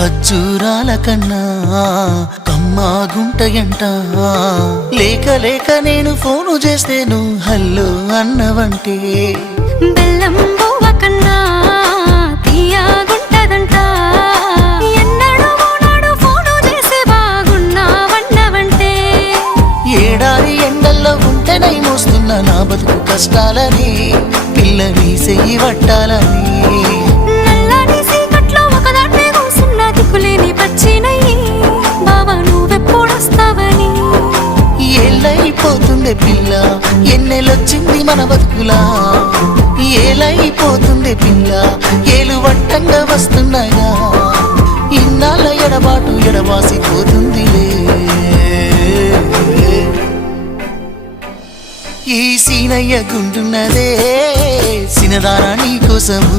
ఖర్జూరాల కన్నా కమ్మాగుంటయంట లేక లేక నేను ఫోను చేస్తే నువ్వు హల్లో అన్నవంటే బెల్లం బువ్వ కన్నా తీయగుంటదంట ఎన్నడూ నాడు ఫోను చేసి బాగున్నావన్నవంటే ఏడాది ఎండల్లో ఉంటేనై మోస్తున్న నా బతుకు కష్టాలని పిల్లని చెయ్యి పట్టాలని ఏలైపోతుందే పిల్ల ఎన్నెలొచ్చింది మన బతుకులా ఏలైపోతుందే పిల్ల ఏలు వట్టంగా వస్తున్నాగా ఇన్నాళ్ళ ఎడబాటు ఎడవాసిపోతుందిలే ఈ సీనయ్య గుంటున్నదే సినదారా నీ కోసము